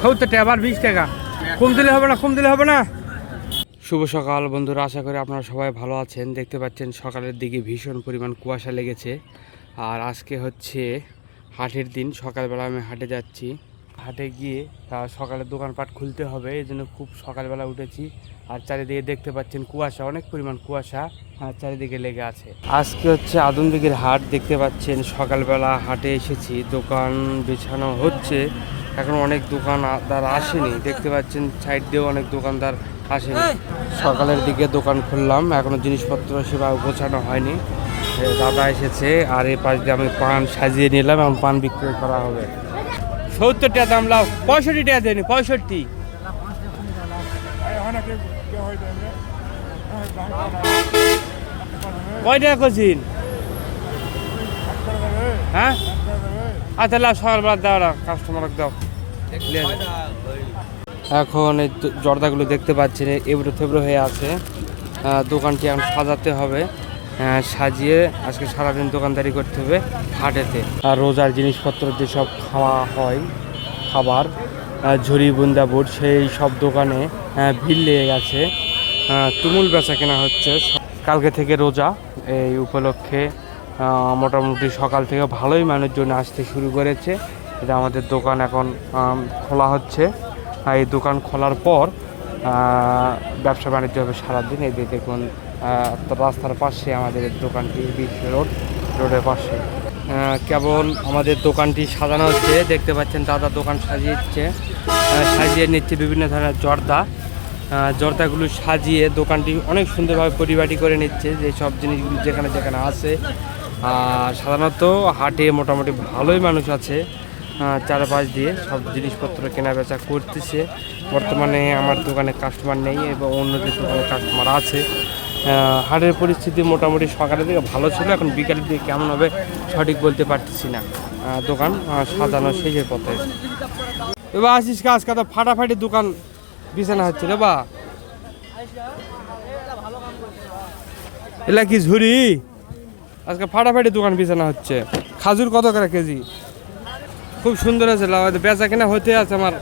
70 টাকা আবার 20 টাকা কম দিলে হবে না, কম দিলে হবে না। শুভ সকাল বন্ধুরা, আশা করি আপনারা সবাই ভালো আছেন। দেখতে পাচ্ছেন সকালের দিকে ভীষণ পরিমাণ কুয়াশা লেগেছে। আর আজকে হচ্ছে হাটের দিন। সকালবেলা আমি হাটে যাচ্ছি। হাটে গিয়ে সকালের দোকানপাট খুলতে হবে, এই জন্য খুব সকালবেলা উঠেছি। আর চারিদিকে দেখতে পাচ্ছেন কুয়াশা, অনেক পরিমাণ কুয়াশা চারিদিকে লেগে আছে। আজকে হচ্ছে আদমদিঘির হাট। দেখতে পাচ্ছেন সকালবেলা হাটে এসেছি, দোকান বেছানো হচ্ছে। এখন অনেক দোকানদার আসেনি, দেখতে পাচ্ছেন সাইড দিয়েও অনেক দোকানদার আসেনি। সকালের দিকে দোকান খুললাম, এখনো জিনিসপত্র সেভাবে গোছানো হয়নি। দাদা এসেছে আর এই পাশ দিয়ে আমি পান সাজিয়ে নিলাম, এবং পান বিক্রয় করা হবে। 70 টাকা দাম লাও, 65 টাকা দেয়নি, 65। কয় টাকা করছেন? হ্যাঁ আচ্ছা লাও, সকালবেলা দাও, কাস্টমারকে দাও। এখন এই জর্দাগুলো দেখতে পাচ্ছেন এবড়ো থেবড়ো হয়ে আছে। দোকানটি এখন সাজাতে হবে, সাজিয়ে আজকে সারাদিন দোকানদারি করতে হবে হাটেতে। আর রোজার জিনিসপত্র যেসব খাওয়া হয়, খাবার, ঝুড়ি বুন্দা বুট, সেই সব দোকানে ভিড় লেগে গেছে। তুমুল বেচা কেনা হচ্ছে। কালকে থেকে রোজা, এই উপলক্ষে মোটামুটি সকাল থেকে ভালোই মানুষজন আসতে শুরু করেছে। এটা আমাদের দোকান এখন খোলা হচ্ছে। এই দোকান খোলার পর ব্যবসা বাণিজ্য হবে সারাদিন। এই দেখুন রাস্তার পাশে আমাদের দোকানটি, বিশ্ব রোডের পাশে। কেবল আমাদের দোকানটি সাজানো হচ্ছে, দেখতে পাচ্ছেন দাদা দোকান সাজিয়ে নিচ্ছে বিভিন্ন ধরনের জর্দাগুলো সাজিয়ে দোকানটি অনেক সুন্দরভাবে পরিপাটি করে নিচ্ছে, যে সব জিনিসগুলো যেখানে যেখানে আছে। আর সাধারণত হাটে মোটামুটি ভালোই মানুষ আছে, চারপাশ দিয়ে সব জিনিসপত্র কেনা বেচা করতেছে। বর্তমানে আমার দোকানে কাস্টমার নেই এবং অন্যদের দোকানে কাস্টমার আছে। হাটের পরিস্থিতি মোটামুটি সকালের দিকে ভালো ছিল, এখন বিকালের দিকে কেমন হবে সঠিক বলতে পারতেছি না। দোকান সাজানো শেষের পথে। এবার আসিস কাজ কত ফাটাফাটি দোকান বিছানা হচ্ছে রে বা। এলা কি ঝুড়ি? আজকে ফাটাফাটি দোকান বিছানা হচ্ছে। খাজুর কত করে কেজি? খুব সুন্দর আছে, বেচা কেনা হতে আছে। আমার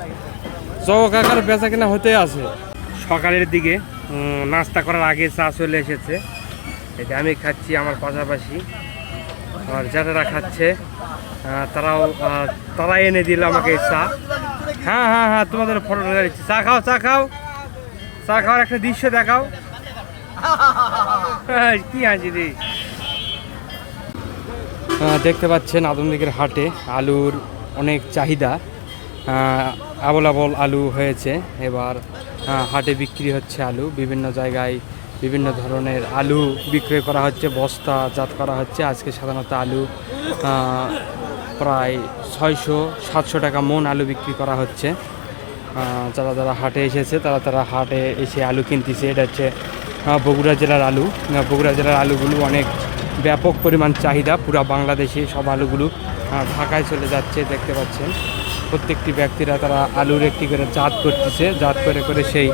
জগ কাকার বেচা কেনা হতে আছে। সকালের দিকে নাস্তা করার আগে চা চলে এসেছে। এটা আমি খাচ্ছি, আমার পাশাপাশি আর যারা খাচ্ছে তারা এনে দিল আমাকে এই চা। হ্যাঁ হ্যাঁ হ্যাঁ, তোমাদের ফটোটা দিচ্ছি। চা খাও, চা খাও, চা খাওয়ার একটা দৃশ্য দেখাও। কি আছি রে। দেখতে পাচ্ছেন আদমদিঘির হাটে আলুর অনেক চাহিদা, আবল আলু হয়েছে। এবার হাটে বিক্রি হচ্ছে আলু, বিভিন্ন জায়গায় বিভিন্ন ধরনের আলু বিক্রয় করা হচ্ছে, বস্তাজাত করা হচ্ছে। আজকে সাধারণত আলু প্রায় 600-700 টাকা মন আলু বিক্রি করা হচ্ছে। যারা হাটে এসেছে তারা হাটে এসে আলু কিনতেছে। এটা হচ্ছে বগুড়া জেলার আলু। বগুড়া জেলার আলুগুলো অনেক ব্যাপক পরিমাণ চাহিদা, পুরো বাংলাদেশে সব আলুগুলো ঢাকায় চলে যাচ্ছে। দেখতে পাচ্ছেন প্রত্যেকটি ব্যক্তিরা তারা আলুর একটি করে জাত করতেছে, জাত করে করে সেই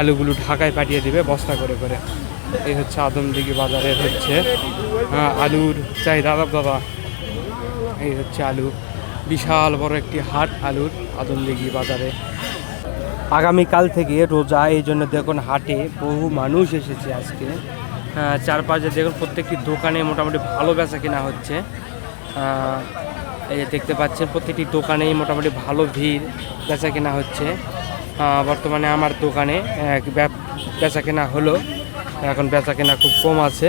আলুগুলো ঢাকায় পাঠিয়ে দিবে বস্তা করে করে। এই হচ্ছে আদমদিঘি বাজারের হচ্ছে আলুর চাহিদা। দাদা এই হচ্ছে আলু, বিশাল বড় একটি হাট আলুর আদমদিঘি বাজারে। আগামীকাল থেকে রোজা, এই জন্য দেখুন হাটে বহু মানুষ এসেছে আজকে। চারপাশে দেখুন প্রত্যেকটি দোকানে মোটামুটি ভালো বেচা কেনা হচ্ছে। এই যে দেখতে পাচ্ছেন প্রত্যেকটি দোকানেই মোটামুটি ভালো ভিড়, বেচা কেনা হচ্ছে। বর্তমানে আমার দোকানে বেচা কেনা হলো, এখন বেচা কেনা খুব কম আছে।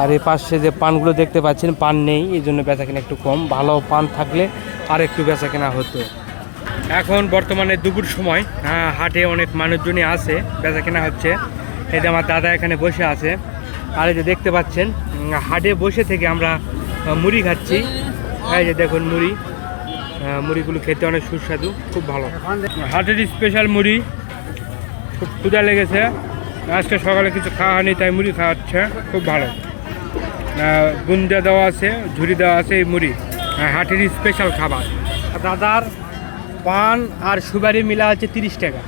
আর এই পাশে যে পানগুলো দেখতে পাচ্ছেন, পান নেই, এই জন্য বেচা কেনা একটু কম। ভালো পান থাকলে আর একটু বেচা কেনা হতো। এখন বর্তমানে দুপুর সময়, হাটে অনেক মানুষজনই আছে, বেচা কেনা হচ্ছে। এই যে আমার দাদা এখানে বসে আছে। আর এই যে দেখতে পাচ্ছেন হাটে বসে থেকে আমরা মুড়ি খাচ্ছি। এই যে দেখুন মুড়িগুলো খেতে অনেক সুস্বাদু, খুব ভালো। হাটের স্পেশাল মুড়ি, খুব ক্ষুধা লেগেছে, আজকে সকালে কিছু খাওয়া হয়নি তাই মুড়ি খাওয়াচ্ছে, খুব ভালো। বুন্দা দেওয়া আছে, ঝুড়ি দেওয়া আছে, এই মুড়ি হাটের স্পেশাল খাবার। দাদার পান আর সুপারি মিলা হচ্ছে 30 টাকা,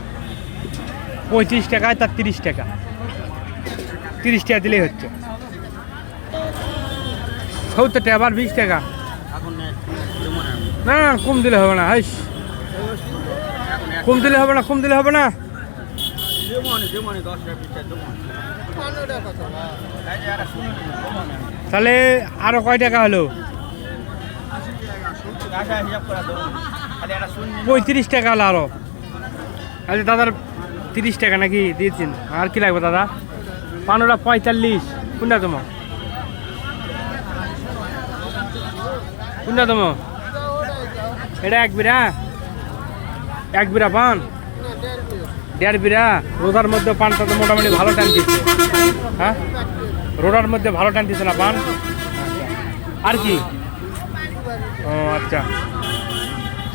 35 টাকায় তার 30 টাকা, 30 টাকা দিলেই হচ্ছে। 70 টাকা আবার 20 টাকা, না না কম দিলে হবে না। হাইস কম দিলে হবে না, কম দিলে হবে না। তাহলে আরো কয় টাকা হলো? 35 টাকা হলো আরো। আচ্ছা দাদার 30 টাকা নাকি দিয়েছেন? আর কি লাগবে দাদা? পানোটা 45। কোনটা তোমার? কোনটা তোমার? এটা এক বিড়া? এক বিড়া পান? 1.5 বিড়া? রোদার মধ্যে পানটা তো মোটামুটি ভালো টান দিচ্ছে। হ্যাঁ, রোডার মধ্যে ভালো টান দিচ্ছে না পান? আর কি? ও আচ্ছা,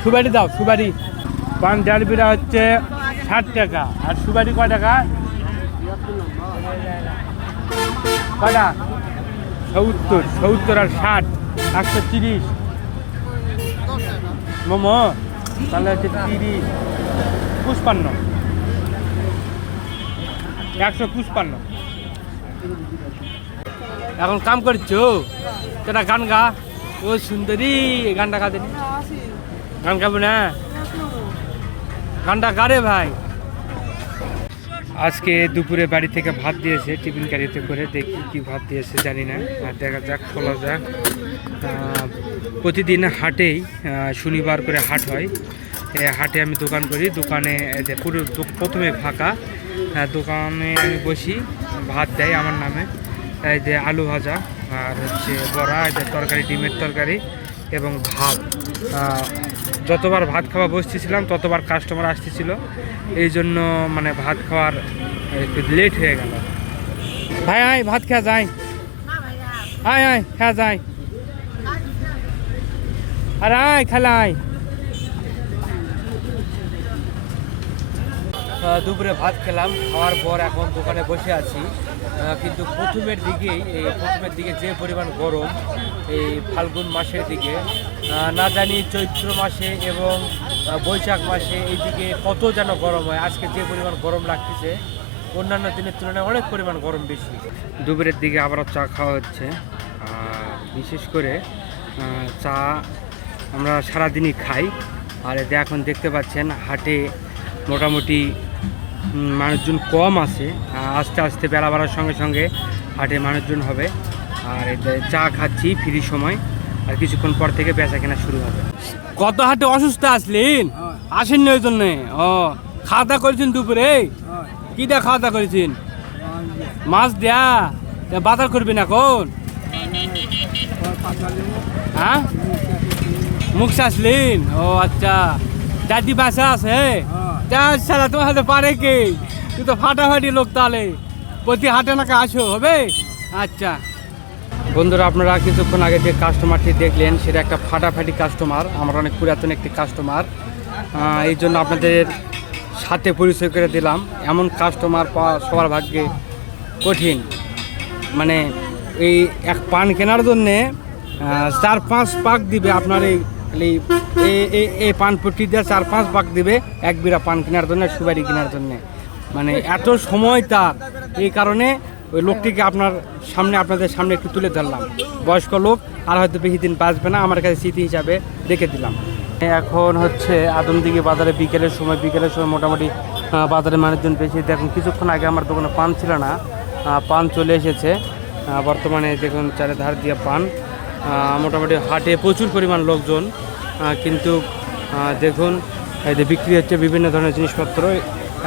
সুবারি দাও, সুবারি। পান 1.5 বিড়া হচ্ছে 60 টাকা। আর সুবারি কয় টাকা? কয়টা? 70 আর 60, 130। মোমো তাহলে হচ্ছে 30, 55, 155। এখন কাম করছো? কেটা গান গা? ও সুন্দরী, গানটা গা দিনি। গান গাবো না? গানটা গারে ভাই। আজকে দুপুরে বাড়ি থেকে ভাত দিয়েছে টিফিন গাড়িতে করে, দেখি কি ভাত দিয়েছে জানি না, আর দেখা যাক, খোলা যাক। প্রতিদিন হাটেই শনিবার করে হাট হয়, হাটে আমি দোকান করি। দোকানে পুরো প্রথমে ফাঁকা, দোকানে আমি বসি, ভাত দেয় আমার নামে। এই যে আলু ভাজা আর হচ্ছে বড়া, এদের তরকারি, ডিমের তরকারি এবং ভাত। যতবার ভাত খাওয়া বসতেছিলাম ততবার কাস্টমার আসতেছিল, এই জন্য মানে ভাত খাওয়ার একটু লেট হয়ে গেল। ভাই আয় ভাত খেয়া যায়, আয় আয় খেয়া যায়, আর আয় খেলা আয়। দুপুরে ভাত খেলাম, খাওয়ার পর এখন দোকানে বসে আছি। কিন্তু প্রথমের দিকে যে পরিমাণ গরম, এই ফাল্গুন মাসের দিকে, না জানি চৈত্র মাসে এবং বৈশাখ মাসে এই দিকে কত যেন গরম হয়। আজকে যে পরিমাণ গরম লাগতেছে, অন্যান্য দিনের তুলনায় অনেক পরিমাণ গরম বেশি। দুপুরের দিকে আবারও চা খাওয়া হচ্ছে। বিশেষ করে চা আমরা সারাদিনই খাই। আর এতে এখন দেখতে পাচ্ছেন হাটে মোটামুটি মানুষজন কম আছে। আস্তে আস্তে বেলা বাড়ার সঙ্গে সঙ্গে হাটে মানুষজন হবে। আর এতে চা খাচ্ছি ফ্রি সময়, আর কিছুক্ষণ পর থেকে বেচা কেনা শুরু হবে। কত হাটে অসুস্থ আসলেন? আসেননি ওই জন্যে? ও, খাওয়া দাওয়া করেছেন দুপুরে? কি দেয়া খাওয়া দাওয়া করেছেন? মাছ দেয়া? বাজার করবেন এখন? হ্যাঁ, মুখ আসলেন? ও আচ্ছা, দাদি বাসা আছে? সারা তোমার হাতে পারে কে? তুই তো ফাটাফাটি লোক, তাহলে প্রতি হাটে নাকি আসো হবে? আচ্ছা বন্ধুরা, আপনারা কিছুক্ষণ আগে যে কাস্টমারটি দেখলেন সেটা একটা ফাটাফাটি কাস্টমার, আমার অনেক পুরাতন একটি কাস্টমার। এই জন্য আপনাদের সাথে পরিচয় করে দিলাম। এমন কাস্টমার পাওয়া সবার ভাগ্যে কঠিন। মানে এই এক পান কেনার জন্যে 4-5 পাক দিবে আপনার এই পানপট্টি দিয়ে 4-5 পাক দিবে এক বিড়া পান কেনার জন্য, সুপারি কেনার জন্য। মানে এত সময় তার, এই কারণে ওই লোকটিকে আপনাদের সামনে একটু তুলে ধরলাম। বয়স্ক লোক, আর হয়তো বেশি দিন বাঁচবে না, আমার কাছে স্মৃতি হিসাবে রেখে দিলাম। এখন হচ্ছে আদমদিঘি বাজারে বিকেলের সময় মোটামুটি বাজারে মানুষজন বেশি। দেখুন কিছুক্ষণ আগে আমার দোকানে পান ছিল না, পান চলে এসেছে। বর্তমানে দেখুন চারিধার দিয়ে পান, মোটামুটি হাটে প্রচুর পরিমাণ লোকজন। কিন্তু দেখুন এই যে বিক্রি হচ্ছে বিভিন্ন ধরনের জিনিসপত্র।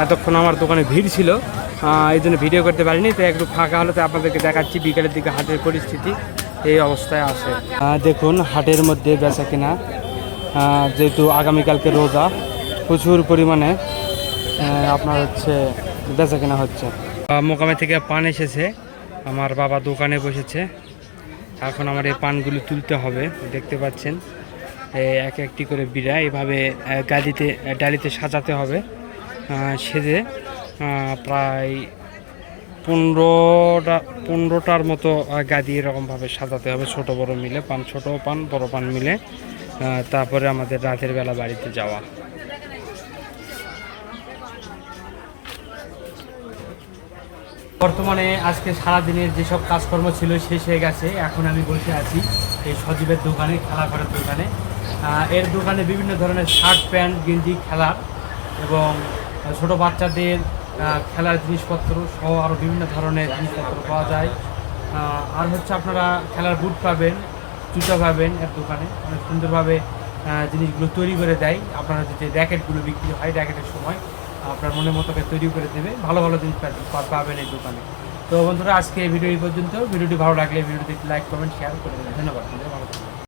এতক্ষণ আমার দোকানে ভিড় ছিল, এই জন্য ভিডিও করতে পারিনি। তো একটু ফাঁকা হলে তো আপনাদেরকে দেখাচ্ছি বিকেলের দিকে হাটের পরিস্থিতি এই অবস্থায় আছে। দেখুন হাটের মধ্যে বেচা কেনা, যেহেতু আগামীকালকে রোজা, প্রচুর পরিমাণে আপনার হচ্ছে বেচা কেনা হচ্ছে। মোকামে থেকে পান এসেছে, আমার বাবা দোকানে বসেছে। এখন আমার এই পানগুলি তুলতে হবে। দেখতে পাচ্ছেন এক একটি করে বিড়া এভাবে ডালিতে সাজাতে হবে। সেজে প্রায় 15টার মতো গাদি এরকমভাবে সাজাতে হবে, ছোট বড় মিলে, ছোট পান বড় পান মিলে। তারপরে আমাদের রাতের বেলা বাড়িতে যাওয়া। বর্তমানে আজকে সারাদিনের যেসব কাজকর্ম ছিল শেষ হয়ে গেছে। এখন আমি বসে আছি এই সজীবের দোকানে, খেলাঘরের দোকানে। এর দোকানে বিভিন্ন ধরনের শার্ট, প্যান্ট, গেঞ্জি, খেলার এবং ছোটো বাচ্চাদের খেলার জিনিসপত্র সহ আরও বিভিন্ন ধরনের জিনিসপত্র পাওয়া যায়। আর হচ্ছে আপনারা খেলার বুট পাবেন, জুতা পাবেন এর দোকানে। অনেক সুন্দরভাবে জিনিসগুলো তৈরি করে দেয়। আপনারা যে র্যাকেটগুলো বিক্রি হয়, র্যাকেটের সময় আপনার মনের মতোকে তৈরি করে দেবে। ভালো ভালো জিনিস পাবেন এই দোকানে। তো বন্ধুরা, আজকে এই ভিডিও এই পর্যন্ত। ভিডিওটি ভালো লাগলে ভিডিওটি লাইক, কমেন্ট, শেয়ার করে দেবেন। ধন্যবাদ। ভালো থাকবেন।